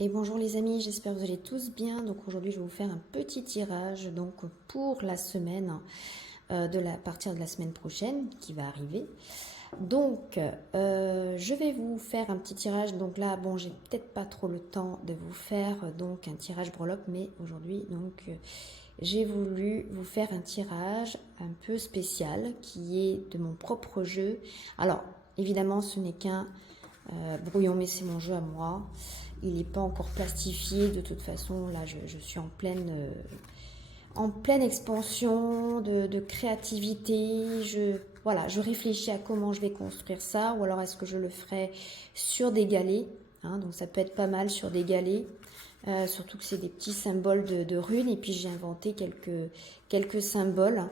Et bonjour les amis, j'espère que vous allez tous bien. Donc aujourd'hui je vais vous faire un petit tirage donc pour la semaine à partir de la semaine prochaine qui va arriver. Donc je vais vous faire un petit tirage. Donc là bon, j'ai peut-être pas trop le temps de vous faire donc un tirage breloque, mais aujourd'hui donc j'ai voulu vous faire un tirage un peu spécial qui est de mon propre jeu. Alors évidemment ce n'est qu'un brouillon, mais c'est mon jeu à moi. Il n'est pas encore plastifié de toute façon. Là, je suis en pleine expansion de créativité. Voilà, je réfléchis à comment je vais construire ça, ou alors est-ce que je le ferai sur des galets, hein, donc ça peut être pas mal sur des galets. Surtout que c'est des petits symboles de runes, et puis j'ai inventé quelques symboles.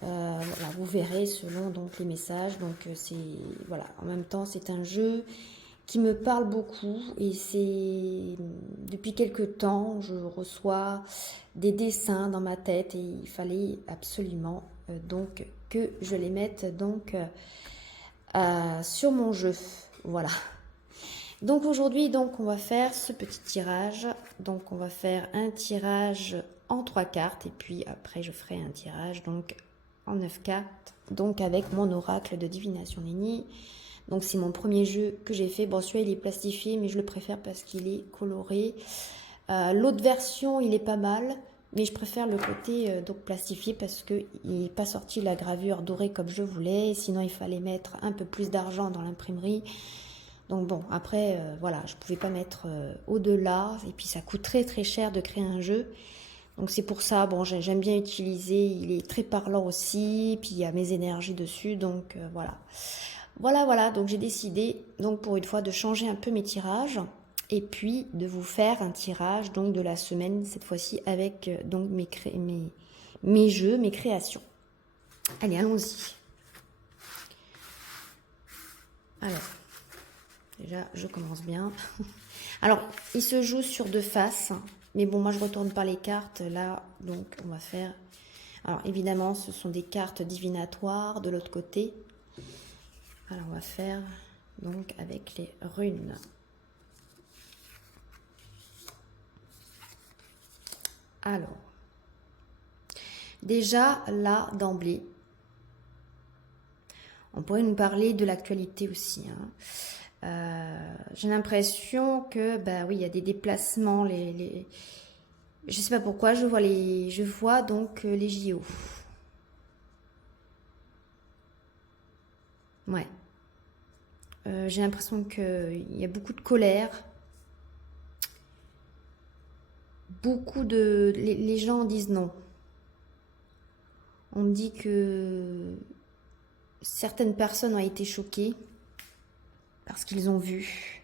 Voilà, vous verrez selon donc les messages. Donc c'est voilà, en même temps c'est un jeu qui me parle beaucoup, et c'est depuis quelque temps je reçois des dessins dans ma tête, et il fallait absolument donc que je les mette donc sur mon jeu. Voilà. Donc aujourd'hui donc on va faire ce petit tirage. Donc on va faire un tirage en 3 cartes, et puis après je ferai un tirage donc en 9 cartes, donc avec mon oracle de divination Néni. Donc c'est mon premier jeu que j'ai fait. Bon, celui-là il est plastifié, mais je le préfère parce qu'il est coloré. L'autre version il est pas mal, mais je préfère le côté donc plastifié parce qu'il n'est pas sorti la gravure dorée comme je voulais. Sinon il fallait mettre un peu plus d'argent dans l'imprimerie. Donc bon, après voilà, je pouvais pas mettre au-delà, et puis ça coûte très très cher de créer un jeu. Donc c'est pour ça, bon, j'aime bien utiliser, il est très parlant aussi, puis il y a mes énergies dessus, donc voilà. Voilà, donc j'ai décidé, donc pour une fois, de changer un peu mes tirages, et puis de vous faire un tirage donc de la semaine, cette fois-ci avec donc mes jeux, mes créations. Allez, allons-y. Alors, déjà, je commence bien. Alors, il se joue sur 2 faces, mais bon, moi je retourne pas les cartes, là, donc on va faire... Alors, évidemment, ce sont des cartes divinatoires de l'autre côté. Alors, on va faire donc avec les runes. Alors, déjà, là, d'emblée, on pourrait nous parler de l'actualité aussi, hein. J'ai l'impression que, bah oui, il y a des déplacements, je sais pas pourquoi, je vois donc les JO. Ouais. J'ai l'impression qu'il y a beaucoup de colère. Les gens disent non. On me dit que certaines personnes ont été choquées parce qu'ils ont vu.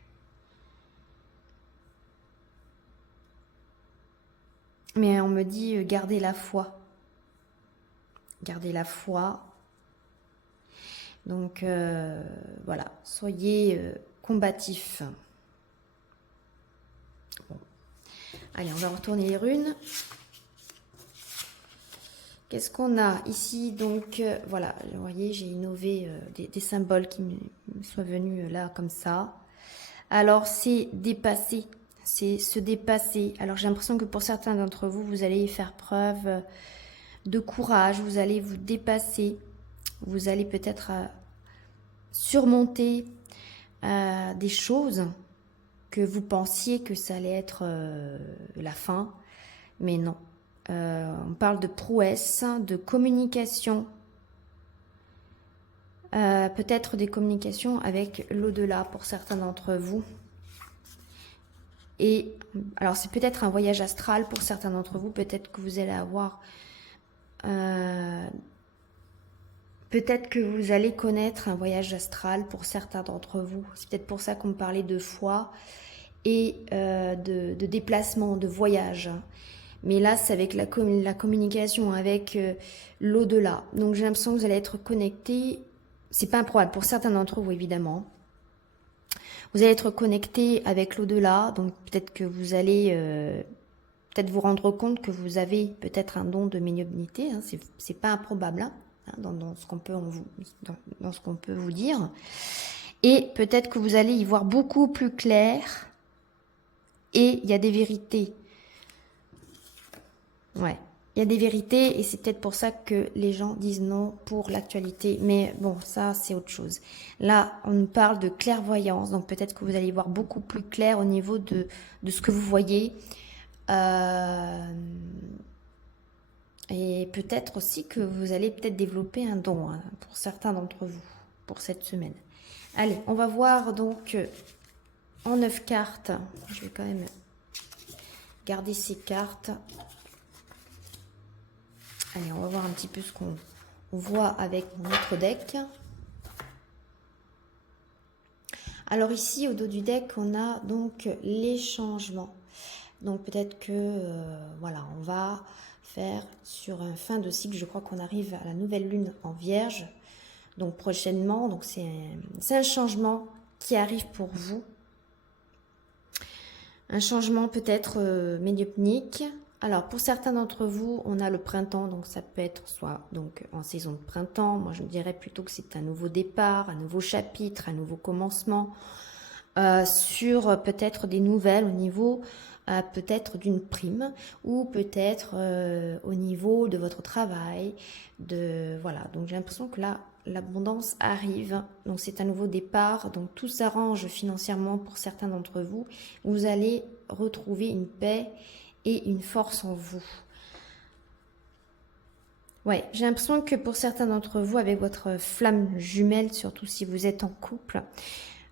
Mais on me dit gardez la foi. Gardez la foi. Donc voilà, soyez combatifs. Bon. Allez, on va retourner les runes. Qu'est-ce qu'on a ici? Donc voilà, vous voyez, j'ai innové des symboles qui me soient venus là comme ça. Alors c'est dépasser, c'est se dépasser. Alors j'ai l'impression que pour certains d'entre vous, vous allez faire preuve de courage, vous allez vous dépasser, vous allez peut-être surmonter des choses que vous pensiez que ça allait être la fin, mais non. On parle de prouesse, de communication, peut-être des communications avec l'au-delà pour certains d'entre vous. Et alors c'est peut-être un voyage astral pour certains d'entre vous, peut-être que vous allez avoir... peut-être que vous allez connaître un voyage astral pour certains d'entre vous. C'est peut-être pour ça qu'on me parlait de foi et de déplacement, de voyage. Mais là, c'est avec la communication, avec l'au-delà. Donc j'ai l'impression que vous allez être connecté. C'est pas improbable pour certains d'entre vous, évidemment. Vous allez être connecté avec l'au-delà. Donc peut-être que vous allez peut-être vous rendre compte que vous avez peut-être un don de médiumnité. Hein. C'est pas improbable, hein, dans ce qu'on peut dans ce qu'on peut vous dire. Et peut-être que vous allez y voir beaucoup plus clair Et il y a des vérités. Ouais, il y a des vérités et c'est peut-être pour ça que les gens disent non pour l'actualité. Mais bon, ça, c'est autre chose. Là, on nous parle de clairvoyance. Donc peut-être que vous allez voir beaucoup plus clair au niveau de ce que vous voyez. Et peut-être aussi que vous allez peut-être développer un don hein, pour certains d'entre vous pour cette semaine. Allez, on va voir donc en 9 cartes. Je vais quand même garder ces cartes. Allez, on va voir un petit peu ce qu'on voit avec notre deck. Alors ici, au dos du deck, on a donc les changements. Donc peut-être que, voilà, on va faire sur un fin de cycle. Je crois qu'on arrive à la nouvelle lune en Vierge. Donc prochainement, donc c'est un changement qui arrive pour vous. Un changement peut-être médiumnique. Alors pour certains d'entre vous, on a le printemps, donc ça peut être soit donc en saison de printemps. Moi je dirais plutôt que c'est un nouveau départ, un nouveau chapitre, un nouveau commencement sur peut-être des nouvelles au niveau peut-être d'une prime ou peut-être au niveau de votre travail. Voilà, donc j'ai l'impression que là l'abondance arrive, donc c'est un nouveau départ, donc tout s'arrange financièrement pour certains d'entre vous. Vous allez retrouver une paix et une force en vous. Ouais, j'ai l'impression que pour certains d'entre vous, avec votre flamme jumelle, surtout si vous êtes en couple,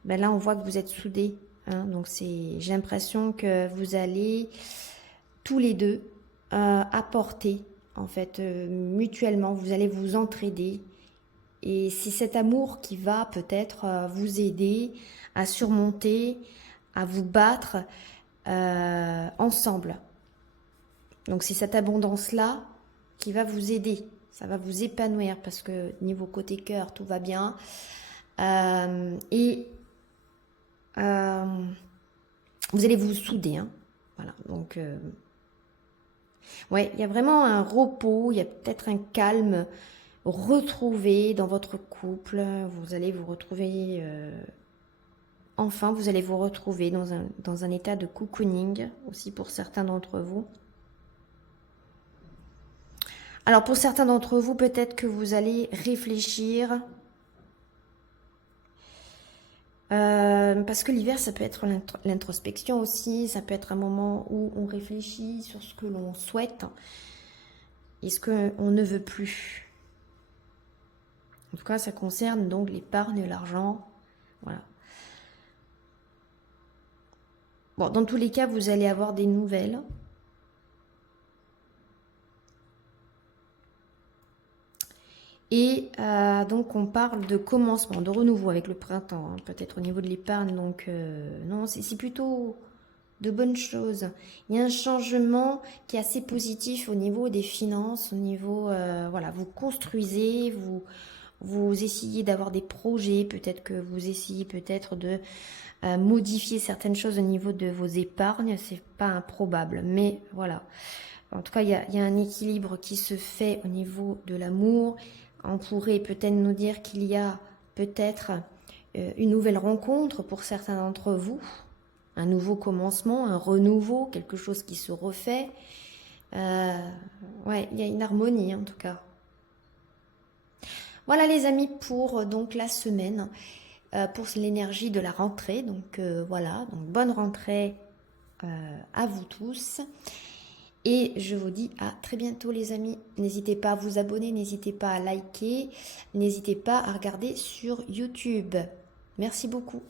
ben là on voit que vous êtes soudés. Hein, donc j'ai l'impression que vous allez tous les deux apporter, en fait, mutuellement, vous allez vous entraider. Et c'est cet amour qui va peut-être vous aider à surmonter, à vous battre ensemble. Donc c'est cette abondance-là qui va vous aider. Ça va vous épanouir parce que niveau côté cœur, tout va bien. Vous allez vous souder. Hein. Voilà, donc... ouais, il y a vraiment un repos, il y a peut-être un calme retrouvé dans votre couple. Vous allez vous retrouver... enfin, vous allez vous retrouver dans un état de cocooning, aussi pour certains d'entre vous. Alors, pour certains d'entre vous, peut-être que vous allez réfléchir. Parce que l'hiver, ça peut être l'introspection aussi. Ça peut être un moment où on réfléchit sur ce que l'on souhaite et ce qu'on ne veut plus. En tout cas, ça concerne donc l'épargne, l'argent. Voilà. Bon, dans tous les cas, vous allez avoir des nouvelles. Et donc, on parle de commencement, de renouveau avec le printemps, hein, peut-être au niveau de l'épargne. Donc, non, c'est plutôt de bonnes choses. Il y a un changement qui est assez positif au niveau des finances, au niveau, voilà, vous construisez, vous essayez d'avoir des projets, peut-être que vous essayez peut-être de modifier certaines choses au niveau de vos épargnes, c'est pas improbable, mais voilà. En tout cas, il y a un équilibre qui se fait au niveau de l'amour. On pourrait peut-être nous dire qu'il y a peut-être une nouvelle rencontre pour certains d'entre vous, un nouveau commencement, un renouveau, quelque chose qui se refait. Ouais, il y a une harmonie en tout cas. Voilà les amis pour donc la semaine, pour l'énergie de la rentrée. Donc voilà, donc bonne rentrée à vous tous. Et je vous dis à très bientôt les amis. N'hésitez pas à vous abonner, n'hésitez pas à liker, n'hésitez pas à regarder sur YouTube. Merci beaucoup.